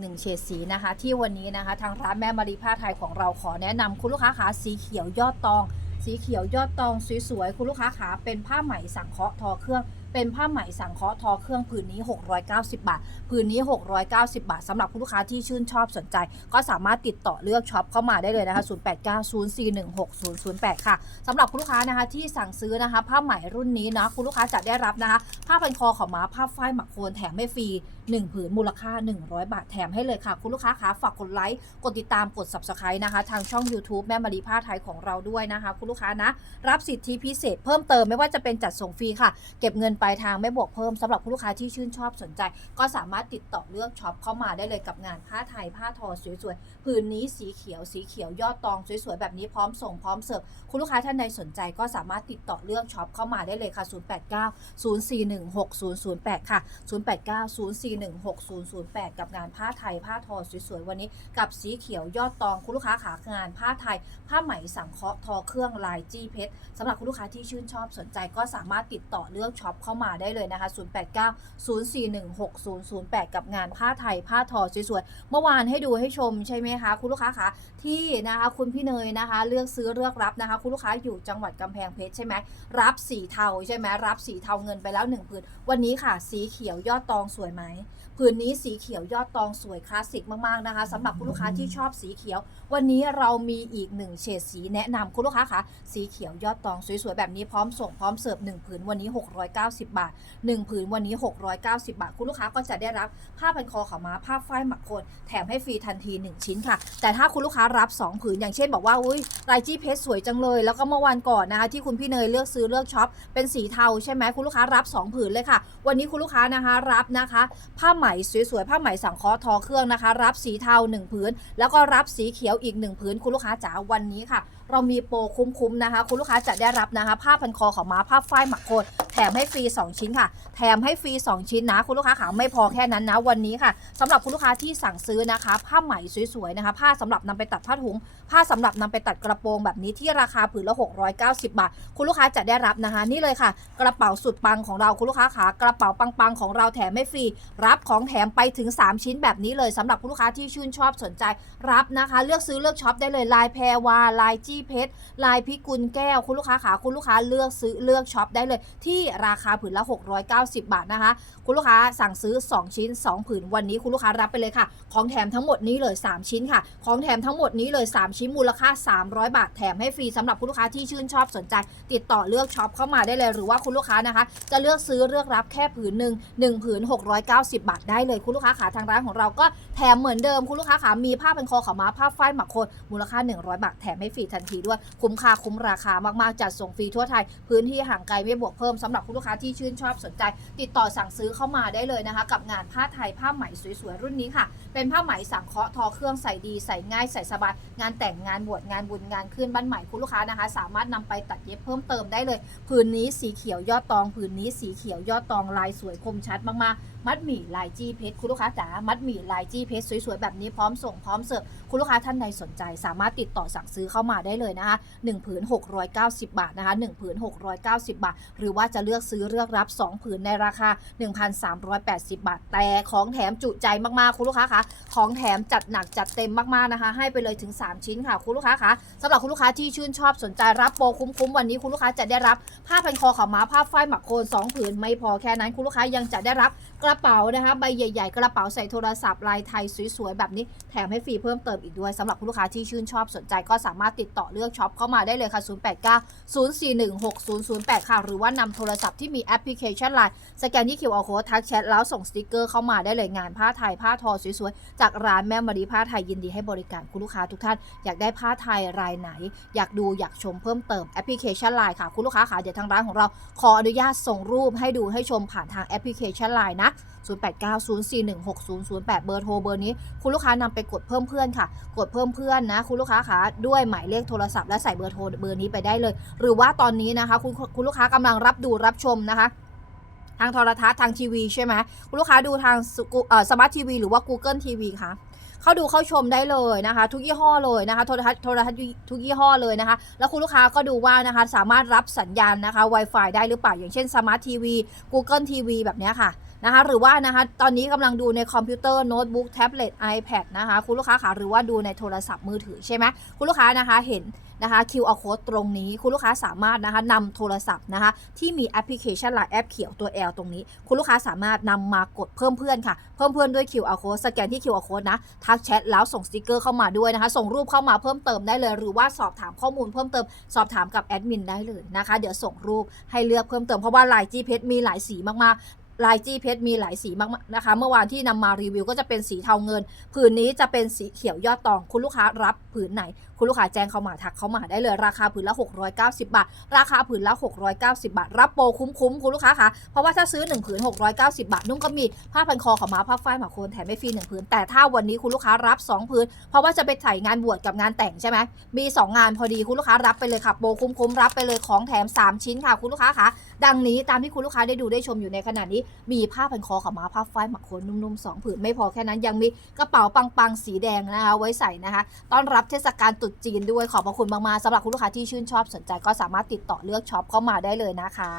หนึ่งเฉดสีนะคะ ที่วันนี้นะคะ ทางร้านแม่มารีผ้าไทยของเราขอแนะนำคุณลูกค้าขาสีเขียวยอดตอง สีเขียวยอดตองสวยๆคุณลูกค้าขาเป็นผ้าไหมสังเคราะห์ทอเครื่อง เป็นผ้าไหมสังเคราะห์ทอเครื่องผืนนี้ 690 บาท ผืนนี้ 690 บาทสำหรับคุณลูกค้าที่ชื่นชอบสนใจ ก็สามารถติดต่อเลือกช็อปเข้ามาได้เลยนะคะ 0890416008 ค่ะสำหรับคุณลูกค้านะคะที่สั่งซื้อนะคะ ผ้าไหมรุ่นนี้นะคุณลูกค้าจะได้รับนะคะ ผ้าพันคอของม้าผ้าฝ้ายหมักโคนแถมให้ฟรี 1 ผืนมูลค่า 100 บาทแถมให้เลยค่ะ คุณลูกค้าคะฝากกดไลค์กดติดตามกด subscribe นะคะ ทางช่อง YouTube แม่มารีผ้าไทยของเราด้วยนะคะ คุณลูกค้านะรับสิทธิพิเศษเพิ่มเติมไม่ว่าจะเป็นจัดส่งฟรีค่ะ เก็บเงินปลายทางไม่บวกเพิ่มสำหรับคุณลูกค้าที่ชื่นชอบสนใจ ก็สามารถติดต่อเลือกช็อปเข้ามาได้เลยกับงานผ้าไทยผ้าทอสวยๆผืนนี้สีเขียวสีเขียวยอดตองสวยๆแบบนี้พร้อมส่งพร้อมเสิร์ฟคุณลูกค้าท่านใดสนใจก็สามารถติดต่อเลือกช็อปเข้ามาได้เลยค่ะ 089 0416008 ค่ะ 089 0416008 กับงานผ้าไทยผ้าทอสวยๆวันนี้กับสีเขียวยอดตองคุณลูกค้าขางานผ้าไทย ผ้าไหมสังเคราะห์ทอเครื่องลายจี้เพชรสำหรับคุณลูกค้าที่ชื่นชอบสนใจก็สามารถติดต่อเลือกช็อปเข้ามาได้เลยนะคะ 089 0416008 กับงานผ้าไทยผ้าทอสวยๆ เมื่อวานให้ดูให้ชมใช่ไหมคะ คุณลูกค้าคะที่นะคะคุณพี่เนยนะคะ เลือกซื้อเลือกรับนะคะ คุณลูกค้าอยู่จังหวัดกำแพงเพชรใช่ไหมรับสีเทาใช่ไหมรับสีเทาเงินไปแล้วหนึ่งผืนวันนี้ค่ะ สีเขียวยอดตองสวยไหมผืนนี้สีเขียวยอดตองสวยคลาสสิกมากๆนะคะสำหรับคุณลูกค้าที่ชอบสีเขียว วันนี้เรามีอีกหนึ่งเฉดสีแนะนำคุณลูกค้าคะสีเขียวยอดตองสวยๆแบบนี้พร้อมส่งพร้อมเสิร์ฟ1ผืนวันนี้ 690บาท 1 ผืนวันนี้ 690 บาท คุณลูกค้าก็จะได้รับผ้าพันคอขาวม้าผ้าฝ้ายหมักโคนแถมให้ฟรีทันที 1 ชิ้นค่ะ แต่ถ้าคุณลูกค้ารับ 2 ผืนอย่างเช่นบอกว่าอุ้ยลายจี้เพชรสวยจังเลย แล้วก็เมื่อวันก่อนนะคะที่คุณพี่เนยเลือกซื้อเลือกช็อปเป็นสีเทาใช่ไหมคุณลูกค้ารับ 2 ผืนเลยค่ะ วันนี้คุณลูกค้านะคะรับนะคะ ผ้าไหมสวยๆผ้าไหมสังเคราะห์ทอเครื่องนะคะ รับสีเทา1ผืนแล้วก็รับสีเขียวอีก 1 ผืนคุณลูกค้าจ๋าวันนี้ค่ะ เรามีโปรคุ้มๆนะคะ คุณลูกค้าจะได้รับนะคะ ผ้าพันคอของม้าผ้าฝ้ายหมักโคน แถมให้ฟรี 2 ชิ้นค่ะ แถมให้ฟรี 2 ชิ้นนะ คุณลูกค้าขาไม่พอแค่นั้นนะวันนี้ค่ะสำหรับคุณลูกค้าที่สั่งซื้อนะคะ ผ้าไหมสวยๆนะคะ ผ้าสำหรับนำไปตัดผ้าถุง ผ้าสำหรับนำไปตัดกระโปรงแบบนี้ที่ราคาผืนละ 690 บาท คุณลูกค้าจะได้รับนะคะ นี่เลยค่ะ กระเป๋าสุดปังของเราคุณลูกค้าขากระเป๋าปังๆของเราแถมไม่ฟรี รับของแถมไปถึง 3 ชิ้นแบบนี้เลยสำหรับคุณลูกค้าที่ชื่นชอบสนใจ รับนะคะ เลือกซื้อเลือกช็อปได้เลยลายแพรวาลายจี้เพชรลายพิกุลแก้ว คุณลูกค้าขาคุณลูกค้าเลือกซื้อเลือกช็อปได้เลยที่ราคาผืนละ 690 บาทนะคะ คุณลูกค้าสั่งซื้อ 2 ชิ้น 2 ผืนวันนี้คุณลูกค้ารับไปเลยค่ะ ของแถมทั้งหมดนี้เลย 3 ชิ้นค่ะ ของแถมทั้งหมดนี้เลย 3 ชิ้นมูลค่า 300 บาทแถมให้ฟรีสำหรับคุณลูกค้าที่ชื่นชอบสนใจ ติดต่อเลือกช็อปเข้ามาได้เลยหรือว่าคุณลูกค้านะคะ จะเลือกซื้อเลือกรับแค่ผืนหนึ่งหนึ่งผืน 690 บาทได้เลยคุณลูกค้าขาทางร้านของเราก็แถมเหมือนเดิมคุณลูกค้าขามีผ้าเป็นคอขาม้าผ้าฝ้ายหมักโคนมูลค่า 100 บาทแถมให้ฟรีทันทีด้วยคุ้มค่าคุ้มราคามากๆจัดส่งฟรีทั่วไทยพื้นที่ห่างไกลไม่บวกเพิ่มสำหรับคุณลูกค้าที่ชื่นชอบสนใจ ติดต่อสั่งซื้อเข้ามาได้เลยนะคะ กับงานผ้าไทยผ้าไหมสวยๆรุ่นนี้ค่ะ เป็นผ้าไหมสังเคราะห์ทอเครื่องใส่ดีใส่ง่ายใส่สบายงานแต่งงานบวชงานบุญงานขึ้นบ้านใหม่คุณลูกค้านะคะ สามารถนำไปตัดเย็บเพิ่มเติมได้เลย ผืนนี้สีเขียวยอดตอง ผืนนี้สีเขียวยอดตองลายสวยคมชัดมากๆ มัดหมี่ลายจี้เพชรคุณลูกค้าจ๋ามัดหมี่ลายจี้เพชรสวยๆแบบนี้พร้อมส่งพร้อมเสิร์ฟคุณลูกค้าท่านใดสนใจ สามารถติดต่อสั่งซื้อเข้ามาได้เลยนะคะ1ผืน690 บาทนะคะ1ผืน690 บาท หรือว่าจะเลือกซื้อเลือกรับ 2 ผืนในราคา 1,380 บาท แต่ของแถมจุใจมากๆคุณลูกค้าคะของแถมจัดหนักจัดเต็มมากๆนะคะ ให้ไปเลยถึง 3 ชิ้นค่ะคุณลูกค้าคะสำหรับคุณลูกค้าที่ชื่นชอบสนใจรับโปรคุ้มๆวันนี้คุณลูกค้าจะได้รับผ้าพันคอขาวม้าผ้าฝ้ายหมักโคน2ผืนไม่พอแค่นั้นคุณลูกค้ายังจะได้รับกระเป๋านะคะใบใหญ่ ๆ กระเป๋าใส่โทรศัพท์ลายไทยสวยๆแบบนี้แถมให้ฟรีเพิ่มเติมอีกด้วยสำหรับคุณลูกค้าที่ชื่นชอบสนใจก็สามารถติดต่อเลือกช็อปเข้ามาได้เลยค่ะ 089 041 6008 ค่ะ หรือว่านำโทรศัพท์ที่มีแอปพลิเคชันไลน์สแกนที่ QR code ทักแชทแล้วส่งสติกเกอร์เข้ามาได้เลยงานผ้าไทยผ้าทอสวยๆจากร้านแม่มารีผ้าไทยยินดีให้บริการคุณลูกค้าทุกท่านอยากได้ผ้าไทยรายไหน อยากดูอยากชมเพิ่มเติมแอปพลิเคชันไลน์ค่ะคุณลูกค้าค่ะเดี๋ยวทางร้านของเราขออนุญาตส่งรูปให้ดูให้ชมผ่านทางแอปพลิเคชันไลน์นะ0890416008 เบอร์โทรเบอร์นี้ คุณลูกค้านำไปกดเพิ่มเพื่อนค่ะ กดเพิ่มเพื่อนนะ คุณลูกค้าคะด้วยหมายเลขโทรศัพท์และใส่เบอร์โทรเบอร์นี้ไปได้เลย หรือว่าตอนนี้นะคะคุณคุณลูกค้ากำลังรับดูรับชมนะคะทางโทรทัศน์ทางทีวีใช่ไหมคุณลูกค้าดูทางสมาร์ททีวีหรือว่า Google TV ค่ะเข้าดูเข้าชมได้เลยนะคะ ทุกยี่ห้อเลยนะคะโทรทัศน์โทรทัศน์ทุกยี่ห้อเลยนะคะ แล้วคุณลูกค้าก็ดูว่านะคะสามารถรับสัญญาณนะคะ Wi-Fi ได้หรือเปล่าอย่างเช่น Smart TV Google TV แบบนี้ค่ะ นะคะ หรือว่านะคะ ตอนนี้กำลังดูในคอมพิวเตอร์โน้ตบุ๊กแท็บเล็ต iPad นะคะ คุณลูกค้าคะหรือว่าดูในโทรศัพท์มือถือใช่ไหมคุณลูกค้านะคะเห็นนะคะ QR code ตรงนี้ คุณลูกค้าสามารถนะคะนำโทรศัพท์นะคะ ที่มีแอปพลิเคชันไลน์แอปเขียวตัว L ตรงนี้ คุณลูกค้าสามารถนำมากดเพิ่มเพื่อนค่ะ เพิ่มเพื่อนด้วย QR code สแกนที่ QR code นะทักแชทแล้วส่งสติกเกอร์เข้ามาด้วยนะคะ ส่งรูปเข้ามาเพิ่มเติมได้เลย หรือว่าสอบถามข้อมูลเพิ่มเติม สอบถามกับแอดมินได้เลยนะคะ เดี๋ยวส่งรูปให้เลือกเพิ่มเติมเพราะว่าลายจีเพชรมีหลายสีมากๆ ลายจี้เพชรมีหลายสีมากๆนะคะ เมื่อวานที่นำมารีวิวก็จะเป็นสีเทาเงิน ผืนนี้จะเป็นสีเขียวยอดตอง คุณลูกค้ารับผืนไหนคุณลูกค้าแจ้งเข้ามาทักเข้ามาได้เลยราคาผืนละ 690 บาท ราคาผืนละ 690 บาท รับโปรคุ้มๆคุณลูกค้าคะเพราะว่าถ้าซื้อ 1 ผืน 690 บาท นุ่งก็มีผ้าพันคอของม้าผ้าฝ้ายหมาโคนแถมไม่ฟรี1ผืน แต่ถ้าวันนี้คุณลูกค้ารับ 2 ผืน เพราะว่าจะไปใส่งานบวชกับงานแต่งใช่ไหมมี 2 งานพอดีคุณลูกค้ารับไปเลยค่ะโปรคุ้มๆรับไปเลยของแถม 3 ชิ้นค่ะ คุณลูกค้าคะดังนี้ตามที่คุณลูกค้าได้ดูได้ชมอยู่ในขณะนี้ มีผ้าพันคอของม้าผ้าฝ้ายหมักโคนนุ่มๆสองผืนไม่พอแค่นั้นยังมีกระเป๋าปังๆสีแดงนะคะไว้ใส่นะคะต้อนรับเทศกาลตรุษจีนด้วยขอบพระคุณมากๆสำหรับคุณลูกค้าที่ชื่นชอบสนใจ ก็สามารถติดต่อเลือกช็อปเข้ามาได้เลยนะคะ